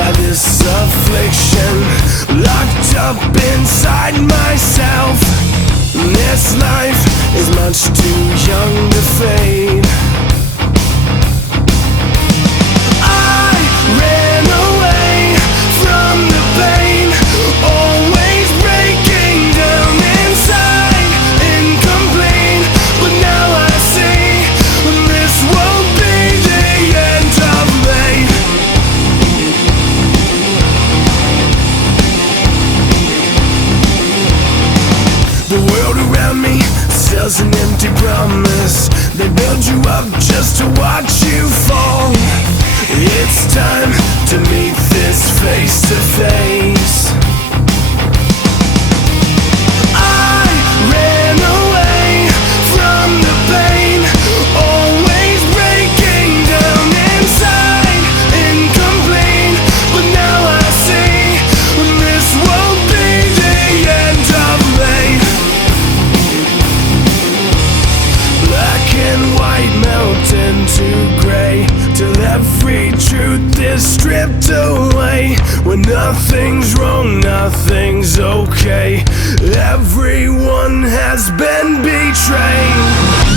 by this affliction, locked up inside myself. This life is much too young to fade. I ran away from the pain, always breaking down inside, incomplete. But now I see this won't be the end of me. The world around me sells an empty promise. They build you up just to watch you fall. It's time to meet this face to face. I ran away from the pain, always breaking down inside, incomplete. But now I see this won't be the end of me. Black and white melt into gray, till every truth is stripped away. When nothing's wrong, nothing's okay. Everyone has been betrayed.